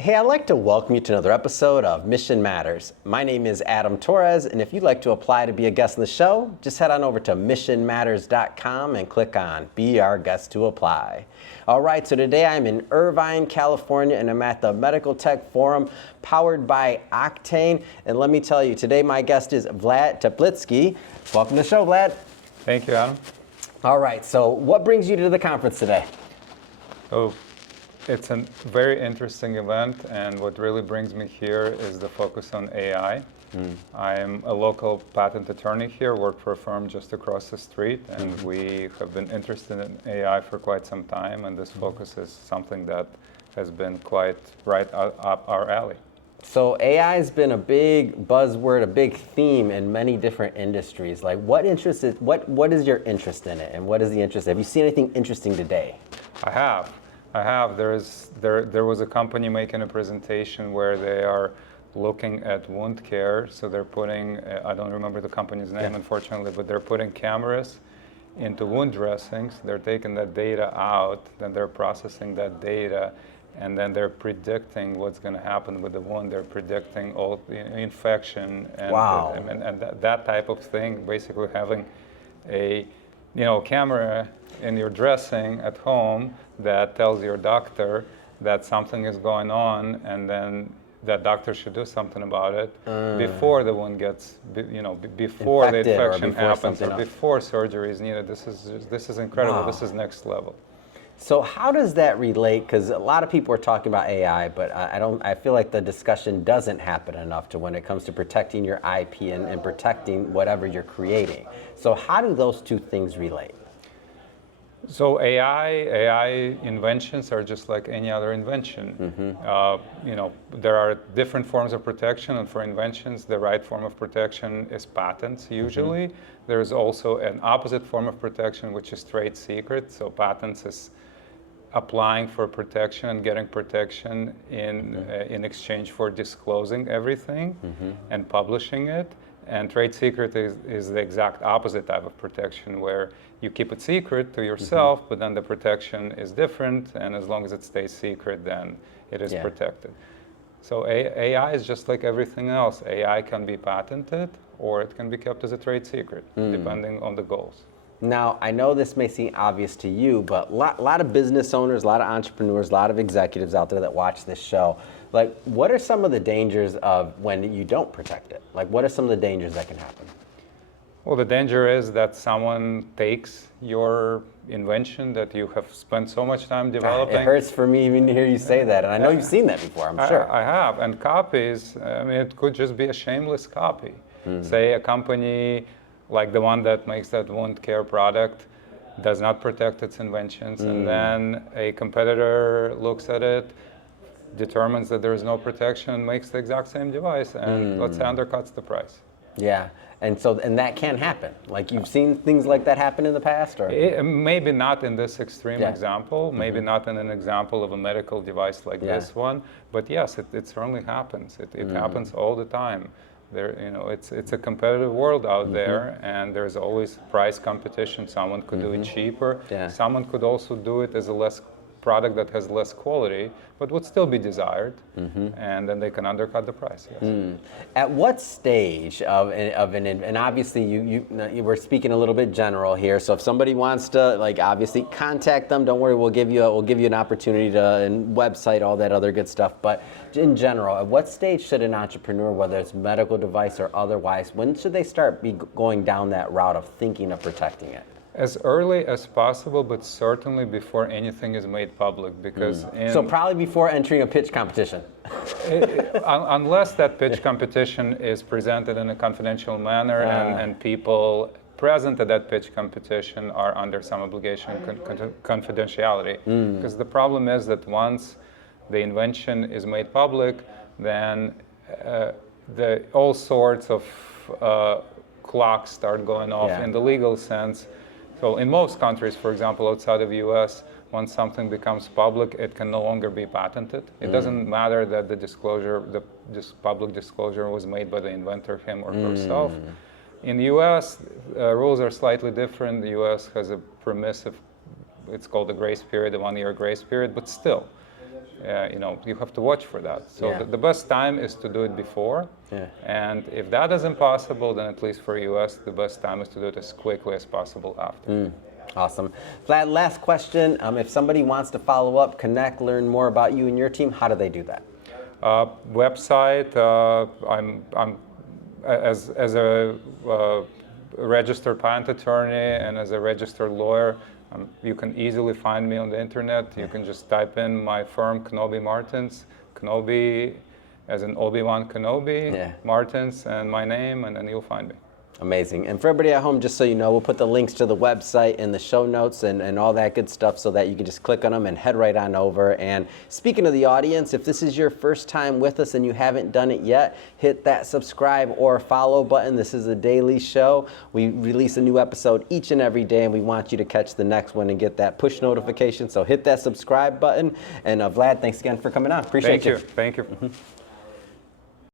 Hey, I'd like to welcome you to another episode of Mission Matters. My name is Adam Torres, and if you'd like to apply to be a guest on the show, just head on over to missionmatters.com and click on Be Our Guest to Apply. All right, so today I'm in Irvine, California, and I'm at the Medical Tech Forum powered by Octane. And let me tell you, today my guest is Vlad Teplitskiy. Welcome to the show, Vlad. Thank you, Adam. All right, so what brings you to the conference today? It's a very interesting event, and what really brings me here is the focus on AI. I'm a local patent attorney here, work for a firm just across the street, and we have been interested in AI for quite some time, and this focus is something that has been quite right up our alley. So AI has been a big buzzword, a big theme in many different industries. Like, what is your interest in it, and what is the interest? Have you seen anything interesting today? I have. There was a company making a presentation where they are looking at wound care. So they're putting, I don't remember the company's name, unfortunately, but they're putting cameras into wound dressings. They're taking that data out, then they're processing that data, and then they're predicting what's going to happen with the wound. They're predicting all the infection and, wow. and that type of thing, basically having a camera in your dressing at home that tells your doctor that something is going on, and then that doctor should do something about it before the wound gets, before infected, the infection happens, or else. Before surgery is needed. This is incredible. Wow. This is next level. So how does that relate? Because a lot of people are talking about AI, but I feel like the discussion doesn't happen enough to when it comes to protecting your IP and protecting whatever you're creating. So how do those two things relate? So AI inventions are just like any other invention. There are different forms of protection, and for inventions, the right form of protection is patents usually. There's also an opposite form of protection, which is trade secret. So patents is applying for protection and getting protection in exchange for disclosing everything and publishing it. And trade secret is the exact opposite type of protection, where you keep it secret to yourself, but then the protection is different, and as long as it stays secret, then it is protected. So AI is just like everything else. AI can be patented, or it can be kept as a trade secret, depending on the goals. Now, I know this may seem obvious to you, but a lot of business owners, a lot of entrepreneurs, a lot of executives out there that watch this show, like, what are some of the dangers of when you don't protect it? Like, what are some of the dangers that can happen? Well, the danger is that someone takes your invention that you have spent so much time developing. It hurts for me even to hear you say that, and I know you've seen that before, I'm sure. I have, and copies, it could just be a shameless copy. Say a company like the one that makes that wound care product does not protect its inventions, and then a competitor looks at it, determines that there is no protection, makes the exact same device, and let's say undercuts the price. Yeah, and that can happen. Like, you've seen things like that happen in the past, or? Maybe not in this extreme example, maybe not in an example of a medical device like this one, but yes, it certainly happens. It happens all the time. It's a competitive world out there, and there's always price competition. Someone could do it cheaper. Someone could also do it as a product that has less quality, but would still be desired, and then they can undercut the price. Yes. At what stage and obviously you were speaking a little bit general here. So if somebody wants to, like, obviously contact them. Don't worry, we'll give you an opportunity to, and website, all that other good stuff. But in general, at what stage should an entrepreneur, whether it's medical device or otherwise, when should they start going down that route of thinking of protecting it? As early as possible, but certainly before anything is made public, because so probably before entering a pitch competition. Unless that pitch competition is presented in a confidential manner, and people present at that pitch competition are under some obligation confidentiality. Because the problem is that once the invention is made public, then all sorts of clocks start going off in the legal sense. So in most countries, for example, outside of the US, once something becomes public, it can no longer be patented. It doesn't matter that this public disclosure was made by the inventor, him or herself. In the US, rules are slightly different. The US has a permissive, it's called a grace period, a 1-year grace period, but still, you have to watch for that. So Yeah. the best time is to do it before. Yeah. And if that isn't possible, then at least for US, the best time is to do it as quickly as possible after. Awesome. Vlad, last question. If somebody wants to follow up, connect, learn more about you and your team, how do they do that? Website, I'm as a registered patent attorney and as a registered lawyer, you can easily find me on the internet. You can just type in my firm, Kenobi Martins, Kenobi as in Obi-Wan Kenobi, Martins, and my name, and then you'll find me. Amazing. And for everybody at home, just so you know, we'll put the links to the website in the show notes and all that good stuff so that you can just click on them and head right on over. And speaking of the audience, if this is your first time with us and you haven't done it yet, hit that subscribe or follow button. This is a daily show. We release a new episode each and every day, and we want you to catch the next one and get that push notification. So hit that subscribe button. And Vlad, thanks again for coming on. Appreciate you. Thank you.